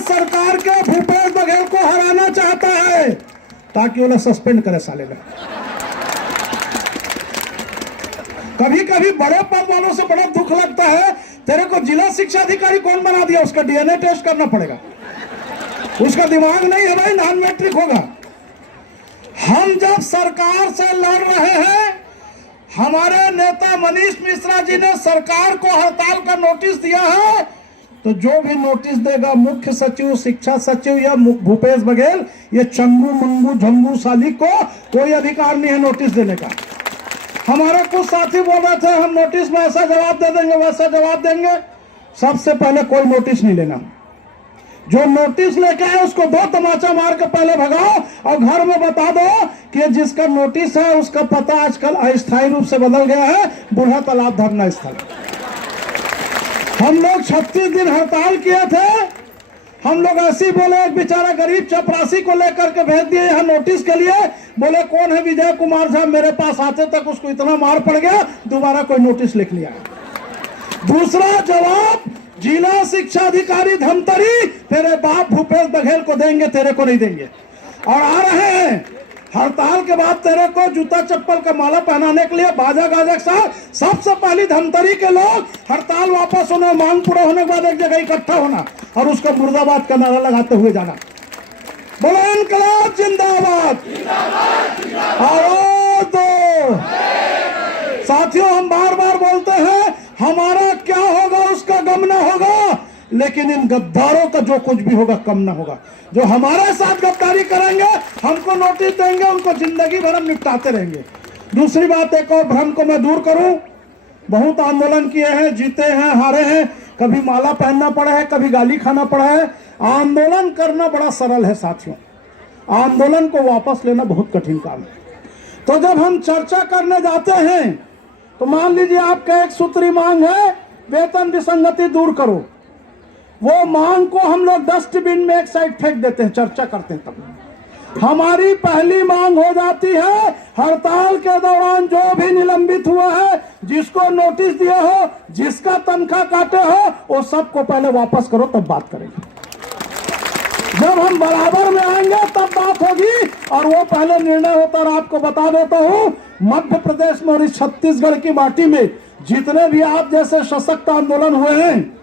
सरकार के भूपेश बघेल को हराना चाहता है ताकि उन्हें सस्पेंड करे साले में। कभी कभी बड़े पद वालों से बड़ा दुख लगता है, तेरे को जिला शिक्षा अधिकारी कौन बना दिया, उसका डीएनए टेस्ट करना पड़ेगा, उसका दिमाग नहीं है भाई, नॉन मैट्रिक होगा। हम जब सरकार से लड़ रहे हैं, हमारे नेता मनीष मिश्रा जी ने सरकार को हड़ताल का नोटिस दिया है, तो जो भी नोटिस देगा मुख्य सचिव, शिक्षा सचिव या भूपेश बघेल, ये चंगू मंगू झंगू साली को कोई अधिकार नहीं है नोटिस देने का। हमारे कुछ साथी बोल रहे थे हम नोटिस में ऐसा जवाब दे देंगे वैसा जवाब देंगे। सबसे पहले कोई नोटिस नहीं लेना, जो नोटिस लेके आए उसको दो तमाचा मार के पहले भगाओ और घर में बता दो कि जिसका नोटिस है उसका पता आजकल अस्थायी रूप से बदल गया है, बूढ़ा तालाब धरना स्थल। हम लोग 36 दिन हड़ताल किए थे, हम लोग ऐसे बोले, एक बेचारा गरीब चपरासी को लेकर के भेज दिए यहाँ नोटिस के लिए, बोले कौन है विजय कुमार साहब, मेरे पास आते तक उसको इतना मार पड़ गया, दोबारा कोई नोटिस लिख लिया। दूसरा जवाब जिला शिक्षा अधिकारी धमतरी तेरे बाप भूपेश बघेल को देंगे, तेरे को नहीं देंगे। और आ रहे हैं हड़ताल के बाद तेरे को जूता चप्पल का माला पहनाने के लिए बाजा गाजा के साथ सबसे पहले धमतरी के लोग हड़ताल वापस होने, मांग पूरा होने के बाद एक जगह इकट्ठा होना और उसका मुर्दाबाद का नारा लगाते हुए जाना। बोलो इनकलाब जिंदाबाद, आवाज दो। साथियों, हम बार बार बोलते हैं हमारा क्या होगा उसका गम न होगा, लेकिन इन गद्दारों का जो कुछ भी होगा कम ना होगा। जो हमारे साथ गद्दारी करेंगे, हमको नोटिस देंगे, उनको जिंदगी भर हम निपटाते रहेंगे। दूसरी बात, एक और भ्रम को मैं दूर करूं, बहुत आंदोलन किए हैं, जीते हैं, हारे हैं, कभी माला पहनना पड़ा है, कभी गाली खाना पड़ा है। आंदोलन करना बड़ा सरल है साथियों, आंदोलन को वापस लेना बहुत कठिन काम है। तो जब हम चर्चा करने जाते हैं तो मान लीजिए आपका एक सूत्री मांग है, वेतन विसंगति दूर करो, वो मांग को हम लोग डस्टबिन में एक साइड फेंक देते हैं, चर्चा करते हैं। तब हमारी पहली मांग हो जाती है हड़ताल के दौरान जो भी निलंबित हुआ है, जिसको नोटिस दिए हो, जिसका तनख्वाह काटे हो, वो सबको पहले वापस करो, तब बात करेंगे। जब हम बराबर में आएंगे तब बात होगी, और वो पहले निर्णय होता है। आपको बता देता हूं, मध्य प्रदेश में और इस छत्तीसगढ़ की माटी में जितने भी आप जैसे सशक्त आंदोलन हुए हैं,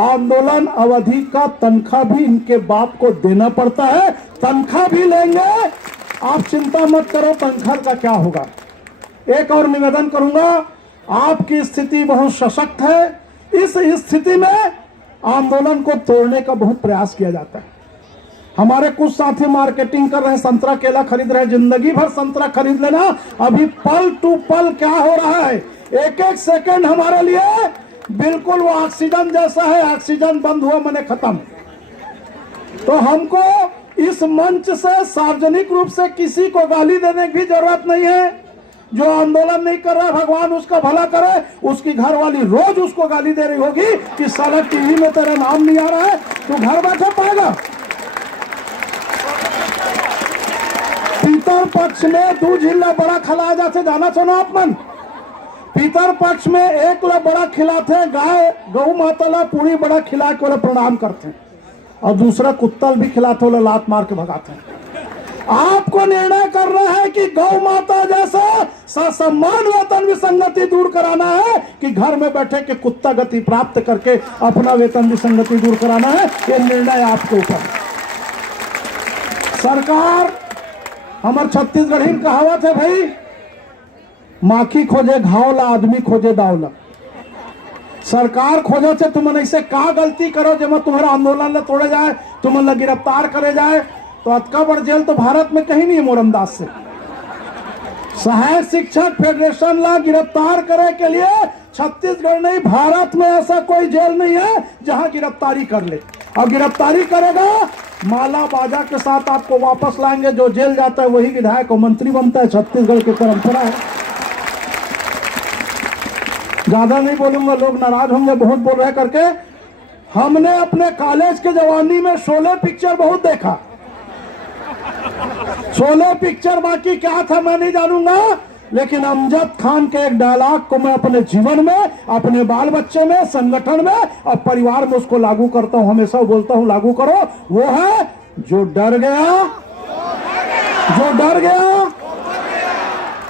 आंदोलन अवधि का तनख्वाह भी इनके बाप को देना पड़ता है, तनख्वाह भी लेंगे। आप चिंता मत करो तनख्वाह का क्या होगा। एक और निवेदन करूंगा, आपकी स्थिति बहुत सशक्त है, इस स्थिति में आंदोलन को तोड़ने का बहुत प्रयास किया जाता है। हमारे कुछ साथी मार्केटिंग कर रहे हैं, संतरा केला खरीद रहे हैं, जिंदगी भर संतरा खरीद लेना, अभी पल टू पल क्या हो रहा है, एक एक सेकंड हमारे लिए बिल्कुल वो ऑक्सीजन जैसा है, ऑक्सीजन बंद हुआ मैंने खत्म। तो हमको इस मंच से सार्वजनिक रूप से किसी को गाली देने की भी जरूरत नहीं है। जो आंदोलन नहीं कर रहा, भगवान उसका भला करे, उसकी घर वाली रोज उसको गाली दे रही होगी कि साला टीवी में तेरा नाम नहीं आ रहा है, तू घर बैठे पाएगा। पितर पक्ष में 2 जिला बड़ा खिलाया जाते, जाना सुना आप मन। पितर पक्ष में एक ला बड़ा खिलाते, गाय गौ माता ला पूरी बड़ा खिला के प्रणाम करते हैं, और दूसरा कुत्ता भी खिलाते वाला लात मार के भगाते हैं। आपको निर्णय करना है कि गौ माता जैसा ससम्मान वेतन विसंगति दूर कराना है, कि घर में बैठे के कुत्ता गति प्राप्त करके अपना वेतन विसंगति दूर कराना है। ये निर्णय आपके ऊपर। सरकार, हमारे छत्तीसगढ़ी में कहावत है भाई, माखी खोजे घावला, आदमी खोजे दावला। सरकार खोजे थे तुम ऐसे का गलती करो जब तुम्हारा आंदोलन ल तोड़े जाए, तुम्हें गिरफ्तार करे जाए, तो अतका बड़ जेल तो भारत में कहीं नहीं है मोरमदास से। सहायक शिक्षक फेडरेशन ला गिरफ्तार करे के लिए छत्तीसगढ़ नहीं, भारत में ऐसा कोई जेल नहीं है जहां गिरफ्तारी कर ले। और गिरफ्तारी करेगा, माला बाजा के साथ आपको वापस लाएंगे। जो जेल जाता है वही विधायक और मंत्री बनता है, छत्तीसगढ़ की परंपरा है। ज्यादा नहीं बोलूंगा, लोग नाराज होंगे बहुत बोल रहे करके। हमने अपने कॉलेज के जवानी में शोले पिक्चर बहुत देखा। शोले पिक्चर बाकी क्या था मैं नहीं जानूंगा, लेकिन अमजद खान के एक डायलॉग को मैं अपने जीवन में, अपने बाल बच्चे में, संगठन में और परिवार में उसको लागू करता हूं, हमेशा बोलता हूं लागू करो। वो है, जो डर गया, जो डर गया,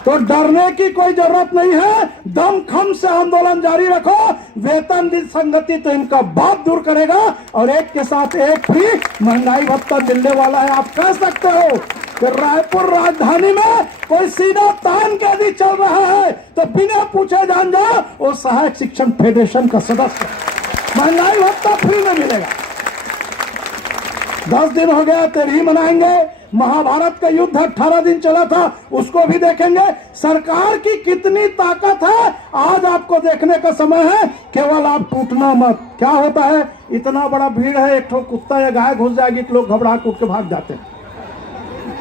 तो डरने की कोई जरूरत नहीं है। दमखम से आंदोलन जारी रखो। वेतन विसंगति तो इनका बाप दूर करेगा और एक के साथ एक भी महंगाई भत्ता मिलने वाला है। आप कह सकते हो कि रायपुर राजधानी में कोई सीधा तान के यदि चल रहा है तो बिना पूछे जान जाओ वो सहायक शिक्षण फेडरेशन का सदस्य, महंगाई भत्ता फ्री में मिलेगा। 10 दिन हो गया, तेरही मनाएंगे। महाभारत का युद्ध 18 दिन चला था, उसको भी देखेंगे। सरकार की कितनी ताकत है आज आपको देखने का समय है। केवल आप टूटना मत। क्या होता है, इतना बड़ा भीड़ है, एक ठो कुत्ता या गाय घुस जाएगी कि लोग घबरा के उठ के भाग जाते हैं।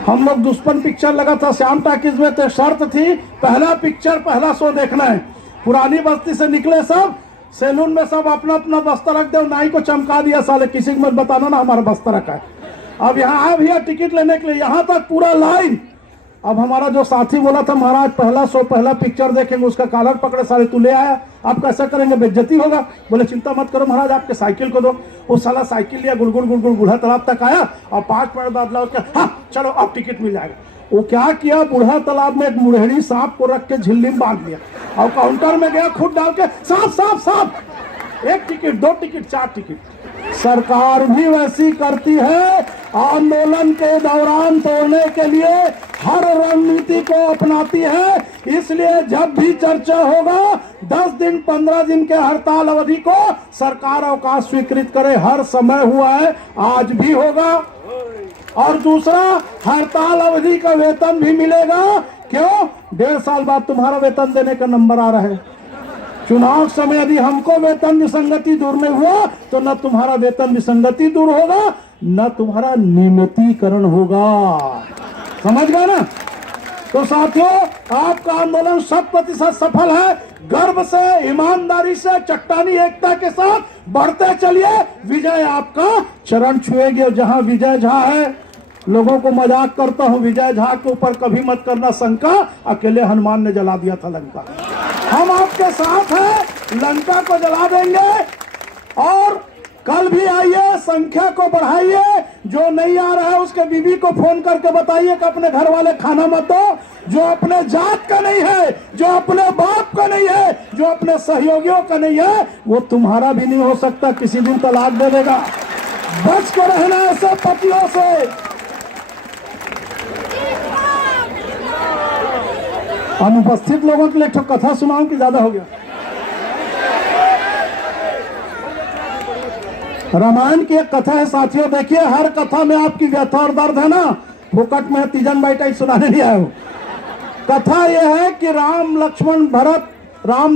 हम लोग दुश्मन पिक्चर लगा था श्याम टाकीज में, तो शर्त थी पहला पिक्चर, पहला शो देखना है। पुरानी बस्ती से निकले सब, सैलून में सब अपना अपना बस्ता रख दे, नाई को चमका दिया साले, किसी को मत बताना ना हमारा बस्ता रखा है। अब यहाँ आए भैया टिकट लेने के लिए, यहाँ तक पूरा लाइन। अब हमारा जो साथी बोला था महाराज पहला शो, पहला पिक्चर देखेंगे, उसका कॉलर पकड़े साले, तू ले आया, आप कैसा करेंगे, बेइज्जती होगा। बोले चिंता मत करो महाराज, आपके साइकिल को दो। वो साला साइकिल लिया, गुड़गुड़ गुड़गुड़ बूढ़ा तालाब तक आया और 5 मिनट बाद लाओ, हाँ चलो अब टिकट मिल जाएगा। वो क्या किया, बूढ़ा तालाब में एक मुड़ेड़ी सांप को रख के झिल्ली में बांध दिया और काउंटर में गया, खुद डाल के सांप सांप सांप, 1 टिकट 2 टिकट 4 टिकट। सरकार भी वैसी करती है, आंदोलन के दौरान तोड़ने के लिए हर रणनीति को अपनाती है। इसलिए जब भी चर्चा होगा 10 दिन 15 दिन के हड़ताल अवधि को सरकार अवकाश स्वीकृत करे। हर समय हुआ है, आज भी होगा। और दूसरा, हड़ताल अवधि का वेतन भी मिलेगा। क्यों? 1.5 साल बाद तुम्हारा वेतन देने का नंबर आ रहा है। चुनाव समय यदि हमको वेतन विसंगति दूर नहीं हुआ तो न तुम्हारा वेतन विसंगति दूर होगा, न तुम्हारा नियमितीकरण होगा। समझ गए ना? तो साथियों, आपका आंदोलन 100% सफल है। गर्व से, ईमानदारी से, चट्टानी एकता के साथ बढ़ते चलिए। विजय आपका चरण छुएगी। और जहां विजय झा है, लोगों को मजाक करता हूं, विजय झा के ऊपर कभी मत करना शंका, अकेले हनुमान ने जला दिया था लंका। हम आपके साथ हैं, लंका को जला देंगे। और कल भी आइए, संख्या को बढ़ाइए। जो नहीं आ रहा है उसके बीवी को फोन करके बताइए कि अपने घर वाले खाना मत दो। जो अपने जात का नहीं है, जो अपने बाप का नहीं है, जो अपने सहयोगियों का नहीं है, वो तुम्हारा भी नहीं हो सकता, किसी दिन तलाक दे देगा। बच के रहना ऐसे पतियों से। अनुपस्थित लोगों के लिए एक कथा सुनाऊं कि ज्यादा हो गया? रामायण की एक कथा है साथियों। देखिए, हर कथा में आपकी व्यथा और दर्द है ना। फुकट में तीजन बाई टाइप सुनाने नहीं आया हूं। कथा यह है कि राम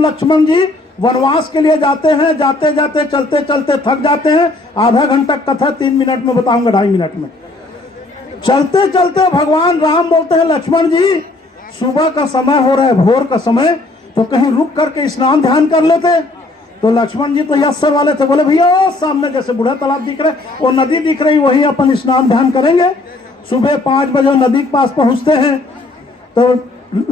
लक्ष्मण जी वनवास के लिए जाते हैं। जाते जाते चलते चलते थक जाते हैं। आधा घंटा कथा 3 मिनट में बताऊंगा, 2.5 मिनट में। चलते चलते भगवान राम बोलते हैं, लक्ष्मण जी सुबह का समय हो रहा है, भोर का समय, तो कहीं रुक करके स्नान ध्यान कर लेते। तो लक्ष्मण जी तो यस्सर वाले थे, बोले भैया वो सामने जैसे बूढ़ा तालाब दिख रहा है, वो नदी दिख रही, वहीं अपन स्नान ध्यान करेंगे। सुबह 5 बजे नदी के पास पहुंचते हैं। तो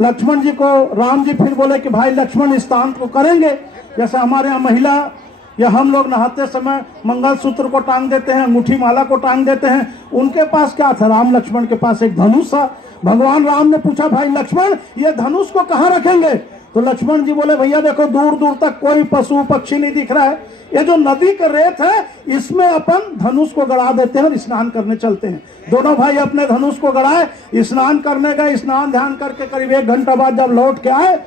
लक्ष्मण जी को राम जी फिर बोले कि भाई लक्ष्मण स्नान को करेंगे। जैसे हमारे यहाँ महिला या हम लोग नहाते समय मंगलसूत्र को टांग देते हैं, अंगूठी माला को टांग देते हैं, उनके पास क्या था? राम लक्ष्मण के पास एक धनुष था। भगवान राम ने पूछा, भाई लक्ष्मण ये धनुष को कहाँ रखेंगे? तो लक्ष्मण जी बोले, भैया देखो दूर दूर तक कोई पशु पक्षी नहीं दिख रहा है, ये जो नदी का रेत है इसमें अपन धनुष को गड़ा देते हैं और स्नान करने चलते हैं। दोनों भाई अपने धनुष को गड़ाए, स्नान करने गए। स्नान ध्यान करके करीब 1 घंटा बाद जब लौट के आए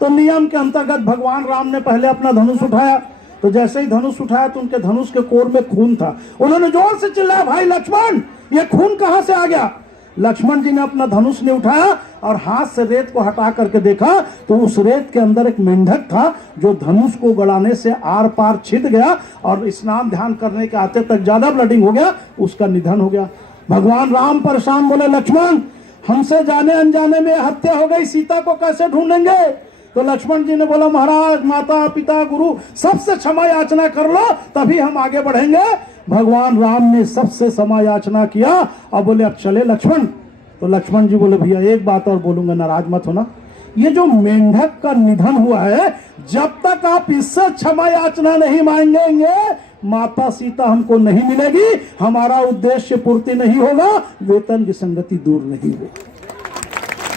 तो नियम के अंतर्गत भगवान राम ने पहले अपना धनुष उठाया। तो जैसे ही धनुष उठाया तो उनके धनुष के कोर में खून था। उन्होंने जोर से चिल्लाया, भाई लक्ष्मण ये खून कहां से आ गया? लक्ष्मण जी ने अपना धनुष ने उठाया और हाथ से रेत को हटा करके देखा तो उस रेत के अंदर एक मेंढक था जो धनुष को गड़ाने से आर पार छिद गया और स्नान ध्यान करने के आते तक ज्यादा ब्लडिंग हो गया, उसका निधन हो गया। भगवान राम परेशान, बोले लक्ष्मण हमसे जाने अनजाने में हत्या हो गई, सीता को कैसे ढूंढेंगे? तो लक्ष्मण जी ने बोला, महाराज माता पिता गुरु सबसे क्षमा याचना कर लो, तभी हम आगे बढ़ेंगे। भगवान राम ने सबसे क्षमा याचना किया और बोले अब चले लक्ष्मण। तो लक्ष्मण जी बोले, भैया एक बात और बोलूंगा, नाराज मत होना। ये जो मेंढक का निधन हुआ है, जब तक आप इससे क्षमा याचना नहीं मांगेंगे, माता सीता हमको नहीं मिलेगी, हमारा उद्देश्य पूर्ति नहीं होगा, वेतन विसंगति दूर नहीं होगी।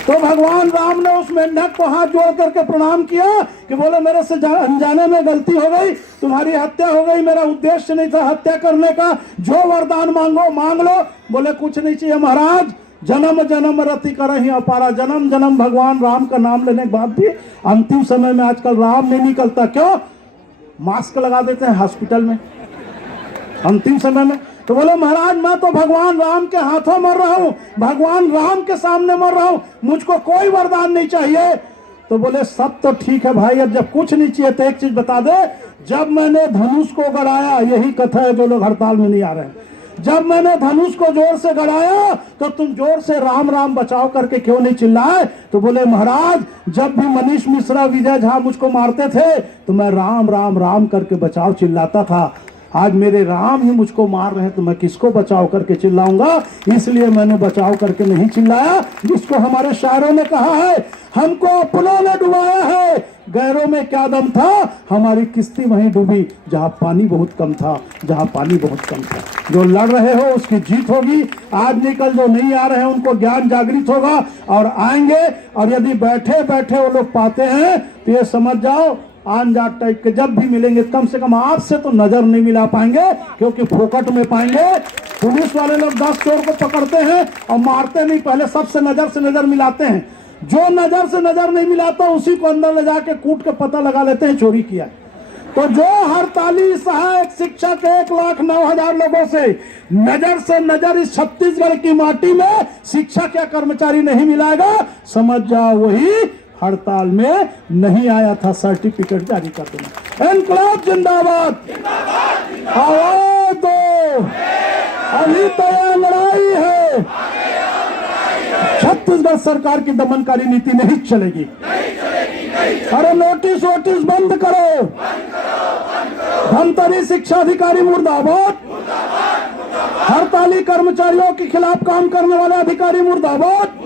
तो भगवान राम ने उस मेंढक को हाथ जोड़ करके प्रणाम किया कि बोले मेरे से अनजाने में गलती हो गई, तुम्हारी हत्या हो गई, मेरा उद्देश्य नहीं था हत्या करने का, जो वरदान मांगो मांग लो। बोले कुछ नहीं चाहिए महाराज, जन्म जन्म रति करहि अपारा, जन्म जन्म भगवान राम का नाम लेने के बाद भी अंतिम समय में आजकल राम नहीं निकलता। क्यों? मास्क लगा देते हैं हॉस्पिटल में अंतिम समय में। तो बोले महाराज मैं तो भगवान राम के हाथों मर रहा हूं, भगवान राम के सामने मर रहा हूं, मुझको कोई वरदान नहीं चाहिए। तो बोले सब तो ठीक है भाई, अब जब कुछ नहीं चाहिए तो एक चीज बता दे, जब मैंने धनुष को गड़ाया, यही कथा है जो लोग हड़ताल में नहीं आ रहे हैं, जब मैंने धनुष को जोर से गड़ाया तो तुम जोर से राम राम बचाओ करके क्यों नहीं चिल्लाए? तो बोले महाराज जब भी मनीष मिश्रा, विजय झा मुझको मारते थे तो मैं राम राम राम करके बचाओ चिल्लाता था, आज मेरे राम ही मुझको मार रहे हैं तो मैं किसको बचाव करके चिल्लाऊंगा, इसलिए मैंने बचाव करके नहीं चिल्लाया। जिसको हमारे शायरों ने कहा है, हमको अपनों ने डुबाया है, गैरों में क्या दम था, हमारी किस्ती वहीं डूबी जहां पानी बहुत कम था, जहां पानी बहुत कम था। जो लड़ रहे हो उसकी जीत होगी, आज निकल जो नहीं आ रहे हैं उनको ज्ञान जागृत होगा और आएंगे। और यदि बैठे बैठे वो लोग पाते हैं तो ये समझ जाओ आन जाट टाइप के जब भी मिलेंगे, कम से कम आपसे तो नजर नहीं मिला पाएंगे, क्योंकि फोकट में पाएंगे। पुलिस वाले लोग 10 चोर को पकड़ते हैं और मारते नहीं, पहले सबसे नजर से नजर मिलाते हैं, जो नजर से नजर नहीं मिलाता उसी को अंदर ले जाके कूट के पता लगा लेते हैं चोरी किया। तो जो हड़ताली सहायक शिक्षक 1,09,000 लोगों से नजर इस छत्तीसगढ़ की माटी में शिक्षक या कर्मचारी नहीं मिलाएगा, समझ जाओ वही हड़ताल में नहीं आया था सर्टिफिकेट जारी कर देना। इनकलाब जिंदाबाद, आवाज दो, अभी तो यह लड़ाई है, छत्तीसगढ़ सरकार की दमनकारी नीति नहीं चलेगी। अरे नोटिस वोटिस बंद करो, धमतरी शिक्षा अधिकारी मुर्दाबाद, हड़ताली कर्मचारियों के खिलाफ काम करने वाले अधिकारी मुर्दाबाद,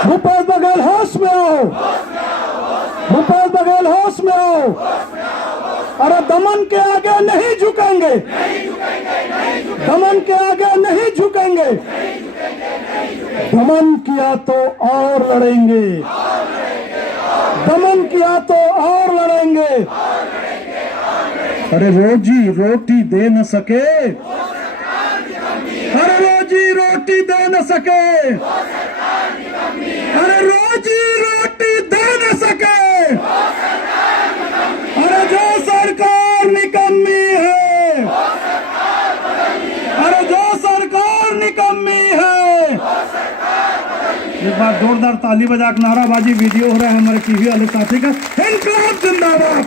भूपेश बघेल होश में आओ, भूपेश बघेल होश में आओ। अरे दमन के आगे नहीं झुकेंगे, दमन के आगे नहीं झुकेंगे, दमन किया तो और लड़ेंगे, दमन किया तो और लड़ेंगे। अरे रोजी रोटी दे न सके, अरे रोजी रोटी दे न सके, अरे रोजी रोटी दे न सके, अरे जो सरकार निकम्मी है, अरे जो सरकार निकम्मी है। एक बार जोरदार ताली बजा के नाराबाजी वीडियो हो रहा है हमारे टीवी वाले साथी का। इनकलाब जिंदाबाद,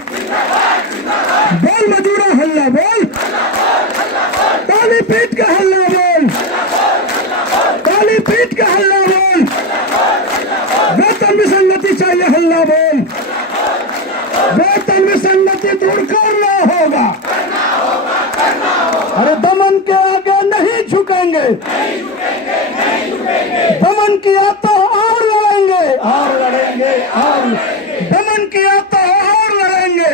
बोल मजूरा हल्ला बोल, ताली पीट के हल्ला बोल, ताली पीट के हल्ला बोल, वेतन विसंगति चाहिए हल्ला बोल, वेतन विसंगति दूर करना होगा। अरे दमन के आगे नहीं झुकेंगे, दमन किया तो और लड़ेंगे, और लड़ेंगे, और दमन किया तो और लड़ेंगे।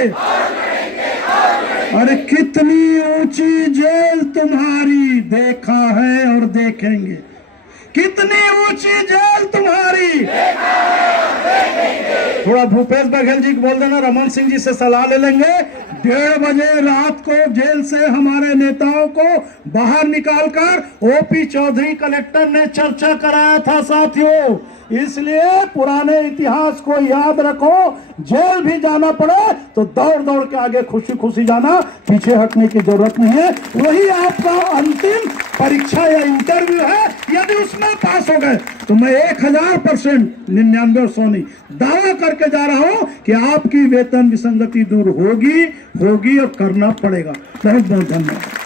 अरे कितनी ऊंची जेल तुम्हारी देखा है और देखेंगे, कितनी ऊंची जेल तुम्हारी। थोड़ा भूपेश बघेल जी को बोल देना, रमन सिंह जी से सलाह ले लेंगे, 1:30 बजे रात को जेल से हमारे नेताओं को बाहर निकालकर ओपी चौधरी कलेक्टर ने चर्चा कराया था साथियों। इसलिए पुराने इतिहास को याद रखो, जेल भी जाना पड़े तो दौड़ दौड़ के आगे खुशी खुशी जाना, पीछे हटने की जरूरत नहीं है। वही आपका अंतिम परीक्षा या इंटरव्यू है। यदि उसमें पास हो गए तो मैं 1000% 99 और 100 नहीं दावा करके जा रहा हूं कि आपकी वेतन विसंगति दूर होगी, होगी और करना पड़ेगा। बहुत बहुत धन्यवाद।